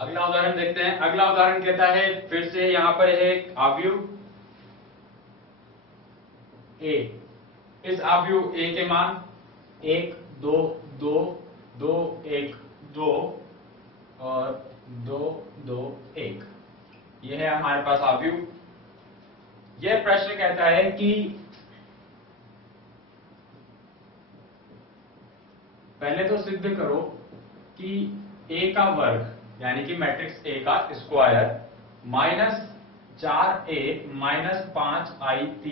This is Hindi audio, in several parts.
अगला उदाहरण देखते हैं। अगला उदाहरण कहता है, फिर से यहां पर है एक अवयव ए। इस अवयव ए के मान 1 2 2 2 1 2 और 2 2 1 ये है हमारे पास अवयव। यह प्रश्न कहता है कि पहले तो सिद्ध करो कि ए का वर्ग यानी कि मैट्रिक्स ए का स्क्वायर -4a माइनस 5i3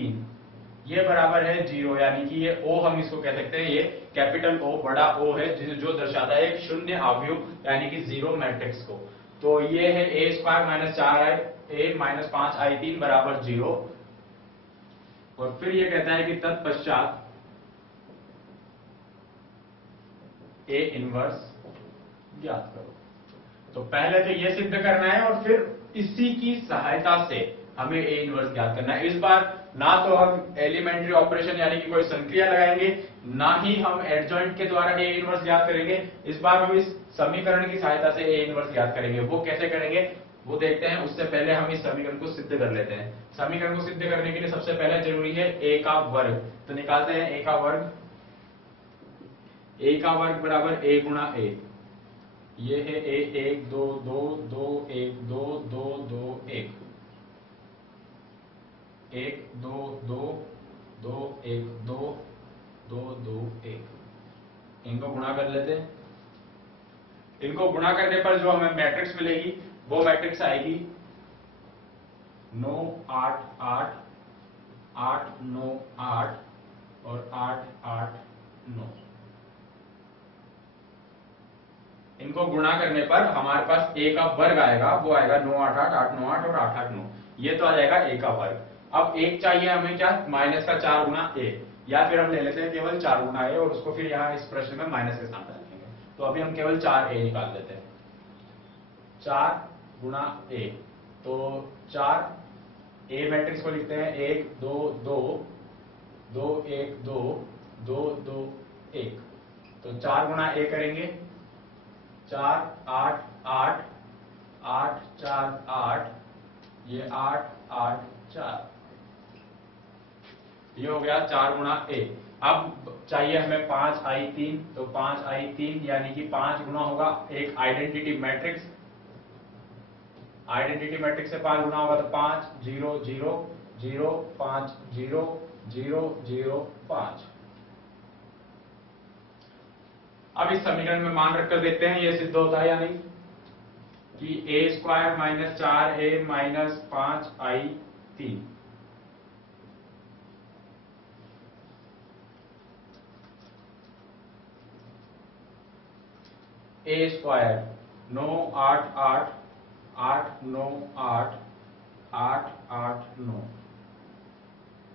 ये बराबर है 0, यानी कि ये ओ हम इसको कह सकते हैं, ये कैपिटल ओ बड़ा ओ है जो दर्शाता है एक शून्य अवयव यानी कि 0 मैट्रिक्स को। तो ये है ए square minus 4a minus 5i3 बराबर 0। और फिर ये कहता है कि तत्पश्चात ए इनवर्स ज्ञात करो। तो पहले तो ये सिद्ध करना है और फिर इसी की सहायता से हमें ए इनवर्स ज्ञात करना है। इस बार ना तो हम एलिमेंट्री ऑपरेशन यानी कि कोई संक्रिया लगाएंगे, ना ही हम एडजॉइंट के द्वारा ए इनवर्स ज्ञात करेंगे। इस बार हम इस समीकरण की सहायता से ए इनवर्स ज्ञात करेंगे। वो कैसे करेंगे वो देखते हैं। उससे पहले हम इस समीकरण को सिद्ध कर लेते हैं। समीकरण को सिद्ध करने के लिए सबसे पहले जरूरी है ए का वर्ग। तो निकालते हैं ए का वर्ग। ए का वर्ग बराबर ए गुणा ए। ये है ए 1 2 2 2 1 2 2 2 1 1 2 2 2 1 2 2 2 1। इनको गुणा कर लेते हैं। इनको गुणा करने पर जो हमें मैट्रिक्स मिलेगी वो मैट्रिक्स आएगी 9 8 8 8 9 8 और 8 8 9। इनको गुणा करने पर हमारे पास ए का वर्ग आएगा, वो आएगा 9 8 8 8 9 8 और 8 8 9। ये तो आ जाएगा ए का वर्ग। अब एक चाहिए हमें क्या, माइनस का 4 गुना ए, या फिर हम ले लेते हैं केवल 4 गुना ए और उसको फिर यहाँ इस प्रश्न में माइनस के साथ रखेंगे। तो अभी हम केवल 4 ए निकाल लेते हैं। 4 गुना ए, तो 4 ए मैट्रिक्स को लिखते हैं 1 2 2 2 1 2 2 2 1। तो 4 गुना ए करेंगे 4 8 8 8 4 8, ये 8 8 4, ये हो गया 4 गुणा ए। अब चाहिए हमें 5i3, तो 5i3 यानी कि 5 गुना होगा एक आइडेंटिटी मैट्रिक्स। आइडेंटिटी मैट्रिक्स से 5 गुना होगा तो 5 0 0 0 5 0 0 0 5। अब इस समीकरण में मान रखकर देखते हैं ये सिद्ध होता है या नहीं कि a square minus 4a minus 5i3 a square 9 8 8 8 9 8 8 8 9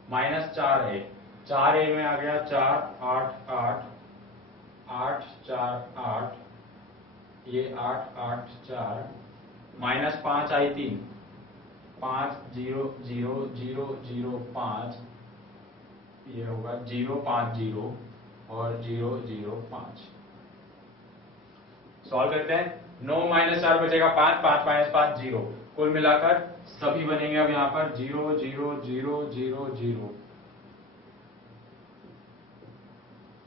minus 4a, 4a में आ गया 4 8 8 8 4 8, ये 8 8 4 माइनस 5i3 5 0 0 0 0 5, ये होगा 0 5 0 और 0 0 5। सॉल्व करते हैं। 9 माइनस 4 बचेगा 5, 5 माइनस 5 0, कुल मिलाकर सभी बनेंगे अब यहाँ पर 0 0 0 0 0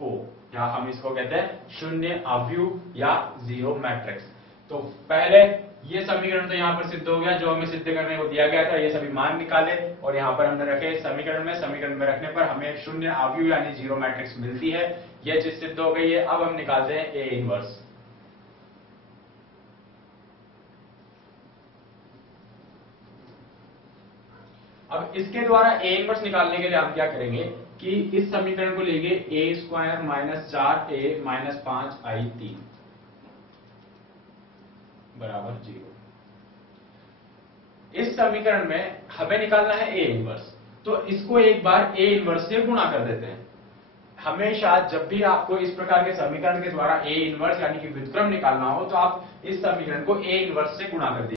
ओ, या हम इसको कहते हैं शून्य अवयव या 0 मैट्रिक्स। तो पहले ये समीकरण तो यहाँ पर सिद्ध हो गया, जो हमें सिद्ध करने को दिया गया था। ये सभी मान निकाले और यहाँ पर हमने रखे समीकरण में। समीकरण में रखने पर हमें शून्य अवयव यानी 0 मैट्रिक्स मिलती है। ये चीज सिद्ध हो गई है। अब हम निकालते हैं ए इनवर्स। अब इसके द्वारा ए इनवर्स निकालने के लिए हम क्या करेंगे कि इस समीकरण को लेंगे ए square minus 4a minus 5i3 बराबर 0। इस समीकरण में हमें निकालना है ए इनवर्स, तो इसको एक बार ए इनवर्स से गुणा कर देते हैं। हमेशा जब भी आपको इस प्रकार के समीकरण के द्वारा ए इनवर्स यानी कि व्युत्क्रम निकालना हो तो आप इस समीकरण को ए इनवर्स से गुणा कर दीजिए।